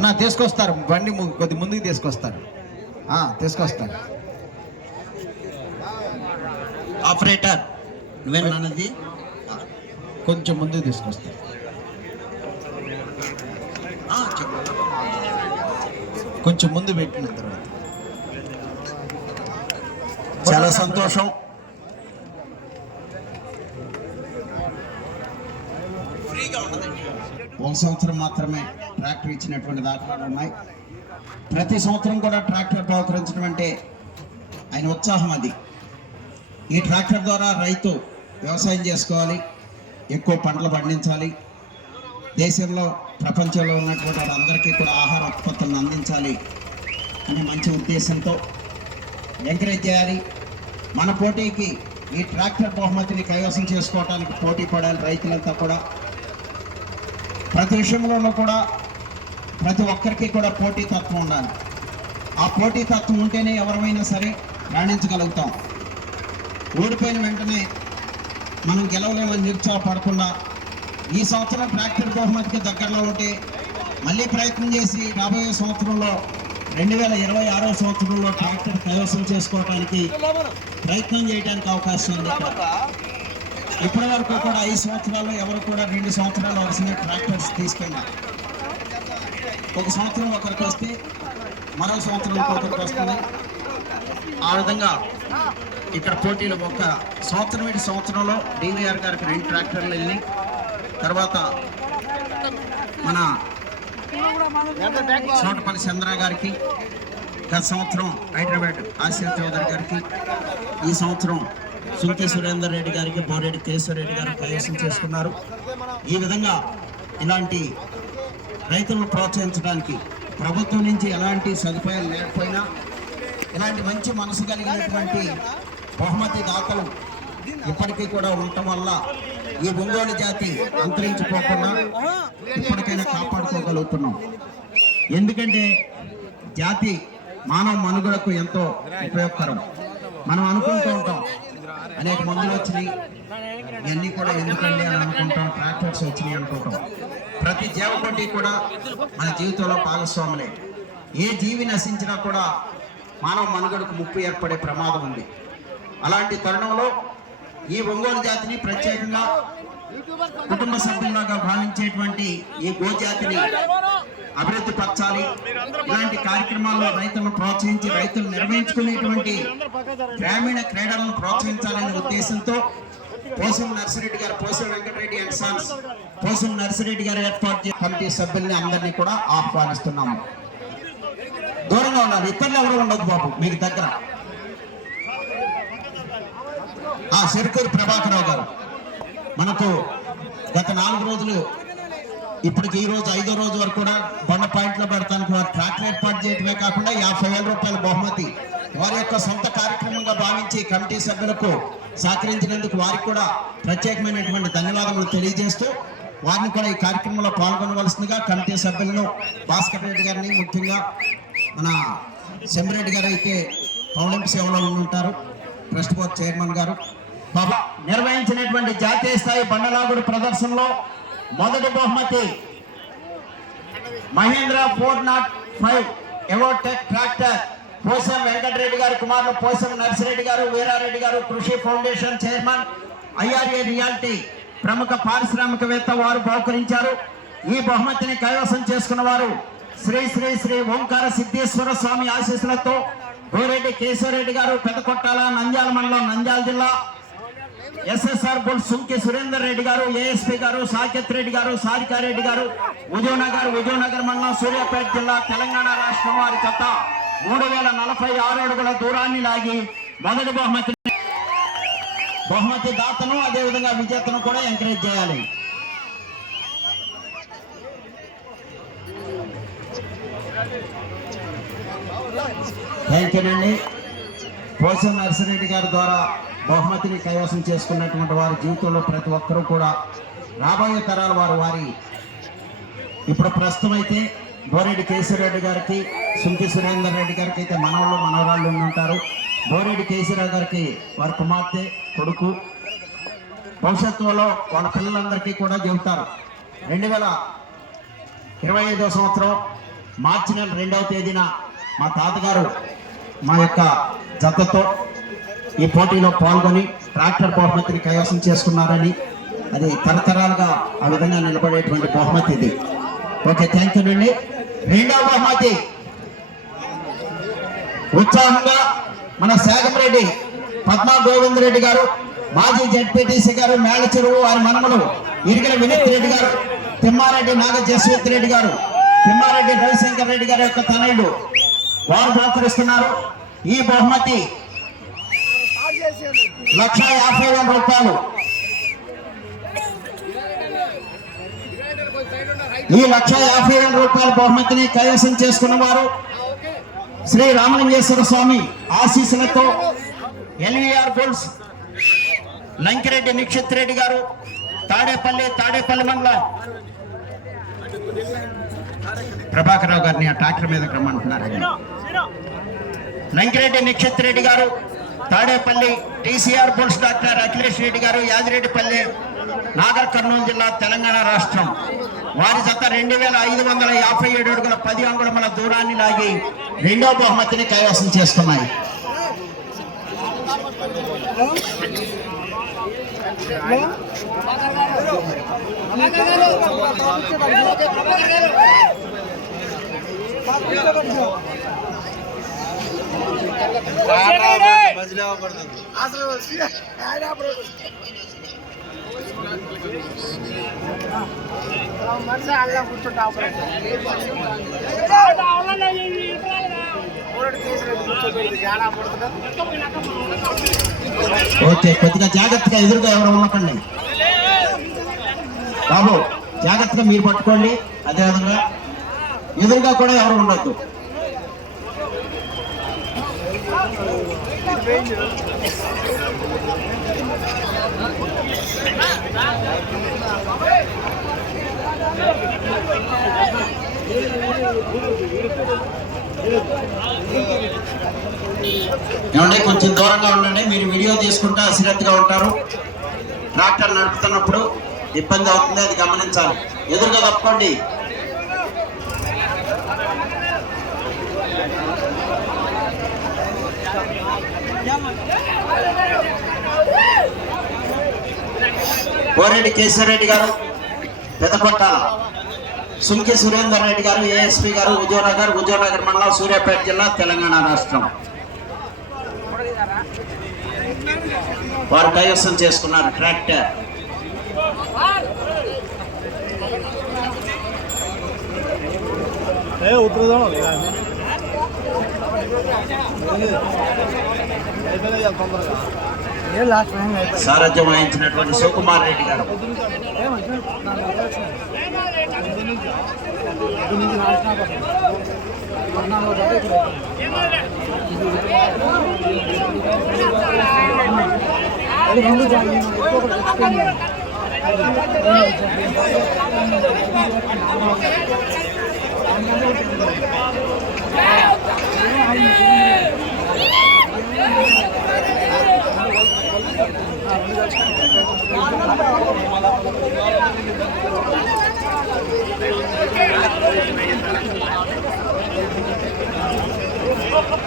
అన్న తీసుకొస్తారు. బండి కొద్ది ముందుకు తీసుకొస్తారు. తీసుకొస్తారు. ఆపరేటర్ నువ్వేనన్నది కొంచెం ముందుకు తీసుకొస్తారు. కొంచెం ముందు పెట్టిన తర్వాత. చాలా సంతోషం. ఒక సంవత్సరం మాత్రమే ట్రాక్టర్ ఇచ్చినటువంటి దాఖలాలు ఉన్నాయి. ప్రతి సంవత్సరం కూడా ట్రాక్టర్ ప్రవకరించడం అంటే ఆయన ఉత్సాహం అది. ఈ ట్రాక్టర్ ద్వారా రైతు వ్యవసాయం చేసుకోవాలి ఎక్కువ పంటలు పండించాలి. దేశంలో ప్రపంచంలో ఉన్నటువంటి వాళ్ళందరికీ కూడా ఆహార ఉత్పత్తులను అందించాలి అనే మంచి ఉద్దేశంతో ఎంకరేజ్ చేయాలి. మన పోటీకి ఈ ట్రాక్టర్ బహుమతిని కైవసం చేసుకోవడానికి పోటీ పడాలి రైతులంతా కూడా. ప్రతి విషయంలోనూ కూడా ప్రతి ఒక్కరికి కూడా పోటీతత్వం ఉండాలి. ఆ పోటీతత్వం ఉంటేనే ఎవరైనా సరే రాణించగలుగుతాం. ఓడిపోయిన వెంటనే మనం గెలవలేమని నిరుత్సాహపడకుండా ఈ సంవత్సరం ట్రాక్టర్ బహుమతికి దగ్గరలో ఉంటే మళ్ళీ ప్రయత్నం చేసి రాబోయే సంవత్సరంలో రెండు వేల ఇరవై ఆరో సంవత్సరంలో ట్రాక్టర్ కైవసం చేసుకోవడానికి ప్రయత్నం చేయడానికి అవకాశం ఉంది. ఇప్పటి వరకు కూడా ఐదు సంవత్సరాల్లో ఎవరు కూడా రెండు సంవత్సరాలు వరుసగా ట్రాక్టర్స్ తీసుకెళ్ళారు ఒక సంవత్సరం ఒకరికి వస్తే మరో సంవత్సరం ఒకరికి వస్తుంది. ఆ విధంగా ఇక్కడ పోటీలు ఒక సంవత్సరం ఇటు సంవత్సరంలో డీవీఆర్ గారికి రెండు ట్రాక్టర్లు వెళ్ళి తర్వాత మన చోటపల్లి చంద్ర గారికి గత సంవత్సరం హైదరాబాద్ ఆశీర్ చౌదరి గారికి ఈ సంవత్సరం సుంకి సురేందర్ రెడ్డి గారికి బోరెడ్డి కేశవ రెడ్డి గారు కైవసం చేసుకున్నారు. ఈ విధంగా ఇలాంటి రైతులను ప్రోత్సహించడానికి ప్రభుత్వం నుంచి ఎలాంటి సదుపాయాలు లేకపోయినా ఇలాంటి మంచి మనసు కలిగినటువంటి బహుమతి దాతలు ఇప్పటికీ కూడా ఉండటం వల్ల ఈ ఒంగోలు జాతి అంతరించిపోకుండా ఇప్పటికైనా కాపాడుకోగలుగుతున్నాం. ఎందుకంటే జాతి మానవ మనుగడకు ఎంతో ఉపయోగకరం. మనం అనుకుంటూ ఉంటాం అనేక మందులు వచ్చినాయి. ఇవన్నీ కూడా ఎందుకండి అని అనుకుంటాం ట్రాక్టర్స్ వచ్చినాయి అనుకుంటాం. ప్రతి జీవకొట్టి కూడా మన జీవితంలో భాగస్వాములే. ఏ జీవి నశించినా కూడా మానవ మనుగడకు ముప్పు ఏర్పడే ప్రమాదం ఉంది. అలాంటి తరుణంలో ఈ ఒంగోలు జాతిని ప్రత్యేకంగా కుటుంబ సభ్యులాగా భావించేటువంటి ఈ గోజాతిని అభివృద్ధి పరచాలి. ఇలాంటి కార్యక్రమాల్లో రైతులను ప్రోత్సహించి రైతులు నిర్వహించుకునేటువంటి గ్రామీణ క్రీడలను ప్రోత్సహించాలనే ఉద్దేశంతో పోసం నర్సిరెడ్డి గారు పోసం వెంకటరెడ్డి అండ్ సన్స్ పోసం నర్సిరెడ్డి గారు ఏర్పాటు చేసిన కమిటీ సభ్యుల్ని అందరినీ కూడా ఆహ్వానిస్తున్నాము. దూరంగా ఉన్నారు ఇతరులు ఎవరు ఉండదు బాబు మీకు దగ్గర. ఆ సిరుకూరు ప్రభాకరరావు గారు. మనకు గత నాలుగు రోజులు ఇప్పటికి ఈ రోజు ఐదో రోజు వరకు కూడా బండ పాయింట్లో పెడతానికి వారు ట్రాక్టర్ ఏర్పాటు చేయడమే కాకుండా యాభై వేల రూపాయల బహుమతి వారి యొక్క సొంత కార్యక్రమంగా భావించి కమిటీ సభ్యులకు సహకరించినందుకు వారికి కూడా ప్రత్యేకమైనటువంటి ధన్యవాదములు తెలియజేస్తూ వారిని కూడా ఈ కార్యక్రమంలో పాల్గొనవలసిందిగా కమిటీ సభ్యులను భాస్కర్ రెడ్డి గారిని ముఖ్యంగా మన సెంబరెడ్డి గారు అయితే పౌలింపు సేవలో ఉంటారు ట్రస్ట్ బోర్డ్ చైర్మన్ గారు. బాబా నిర్వహించినటువంటి జాతీయ స్థాయి బండలాగుడు ప్రదర్శనలో మొదటి బహుమతి Mahindra four naught five Evotech tractor. Posam Venkatreddy garu కుమారులు పోసం నర్సిరెడ్డి గారు వీరారెడ్డి గారు కృషి ఫౌండేషన్ చైర్మన్. ఐఆర్ఏ రియాలిటీ ప్రముఖ పారిశ్రామికవేత్త వారు బహుకరించారు. ఈ బహుమతిని కైవసం చేసుకున్న వారు శ్రీ శ్రీ శ్రీ ఓంకార సిద్ధేశ్వర స్వామి ఆశీస్సులతో గోరెడ్డి కేశవరెడ్డి గారు పెదకొట్టాల నంద్యాల మండలం నంద్యాల జిల్లా SSR bull Sunki Surender Reddy garu ASP garu Saketh Reddy గారు సారికారెడ్డి గారు విజయనగర్ విజయనగర్ మండలం సూర్యాపేట జిల్లా తెలంగాణ రాష్ట్రం వారి చెత్త మూడు వేల నలభై ఆరు అడుగుల దూరాన్ని లాగి మొదటి బహుమతి బహుమతి దాతను అదేవిధంగా విజేతను కూడా ఎంకరేజ్ చేయాలి. థ్యాంక్ యూ అండి. పోసం నర్సిరెడ్డి గారి ద్వారా బహుమతిని కైవసం చేసుకున్నటువంటి వారి జీవితంలో ప్రతి ఒక్కరూ కూడా రాబోయే తరాల వారు వారి ఇప్పుడు ప్రస్తుతం అయితే బోరెడ్డి కేశవరెడ్డి గారికి సుంకి సురేందర్ రెడ్డి గారికి అయితే మనవాళ్ళు మనవరాళ్ళు ఉంటారు. బోరెడ్డి కేశవరావు గారికి వారి కుమార్తె కొడుకు. భవిష్యత్తులో వాళ్ళ పిల్లలందరికీ కూడా చెబుతారు. రెండు వేల ఇరవై ఐదో సంవత్సరం మార్చి నెల రెండవ తేదీన మా తాతగారు మా యొక్క జతతో ఈ పోటీలో పాల్గొని ట్రాక్టర్ బహుమతిని కైవసం చేసుకున్నారని అది తరతరాలుగా ఆ విధంగా నిలబడేటువంటి బహుమతి ఇది. ఓకే థ్యాంక్ యూ అండి రెండవ బహుమతి. ఉత్సాహంగా మన శాగంరెడ్డి పద్మా గోవింద్ రెడ్డి గారు మాజీ జడ్పీటీసీ గారు మేళ చెరువు వారి మనమలు ఇరిగిన వినీత్ రెడ్డి గారు తిమ్మారెడ్డి నాగ జస్వీత్ రెడ్డి గారు తిమ్మారెడ్డి రవిశంకర్ రెడ్డి గారి యొక్క తనయుడు వారు సహకరిస్తున్నారు ఈ బహుమతి లక్ష యాభై వేల రూపాయలు. ఈ లక్ష యాభై వేల రూపాయల బహుమతిని కైవసం చేసుకున్న వారు శ్రీ రామలింగేశ్వర స్వామి ఆశీస్సులతో ఎల్వీఆర్ గోల్స్ లంకిరెడ్డి నిక్షిత్ రెడ్డి గారు తాడేపల్లి తాడేపల్లి మండలం ప్రభాకర్ రావు గారిని ఆ ట్రాక్టర్ మీద రమ్మంటున్నారు. Venkireddy Nikshith Reddy garu Tadepalli TCR bulls doctor Akhilesh Reddy garu Yadireddypalli Nagar Kurnool జిల్లా తెలంగాణ రాష్ట్రం. వారి జత రెండు వేల ఐదు వందల యాభై ఏడు అడుగుల పది అంగుళముల దూరాన్ని లాగి రెండో బహుమతిని కైవసం చేసుకున్నాయి మనిషి అలా కూర్చుంటావు ఓకే కొద్దిగా జాగ్రత్తగా ఎదురుగా ఎవరు ఉండకండి బాబు జాగ్రత్తగా మీరు పట్టుకోండి. అదేవిధంగా ఎదురుగా కూడా ఎవరు ఉండొద్దు. ఏమంటే కొంచెం దూరంగా ఉండండి. మీరు వీడియో తీసుకుంటే అశ్రద్ధగా ఉంటారు. ట్రాక్టర్ నడుపుతున్నప్పుడు ఇబ్బంది అవుతుంది అది గమనించాలి. ఎదురుగా తప్పండి. కోరెడ్డి కేశవరెడ్డి గారు పెదకొట్టాల సుంకి సురేందర్ రెడ్డి గారు ఏఎస్పీ గారు విజయనగర్ విజయనగర్ మండలం సూర్యాపేట జిల్లా తెలంగాణ రాష్ట్రం. వారు కైవసం చేసుకున్నారు ట్రాక్టర్. ఏ ఉత్తరదాం సారథ్యం వహించినటువంటి శివకుమార్ రెడ్డి గారు.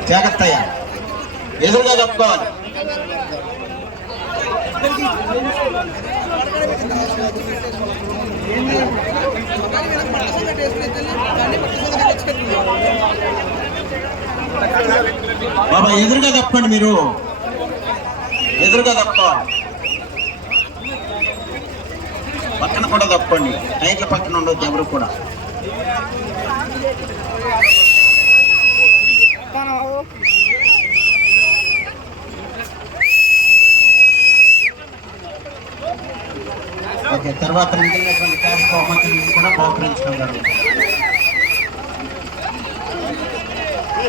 జాగ్రత్తయ్య. ఎదురుగా చెప్పుకోవాలి. ఏంటి బాబా ఎదురుగా తప్పండి మీరు. ఎదురుగా తప్ప. పక్కన కూడా తప్పండి. టైర్ల పక్కన ఉండొద్దు ఎవరు కూడా. ఓకే తర్వాత మిగిలినటువంటి క్యాష్ బహుమతులను కూడా బహుకరించడం జరుగుతుంది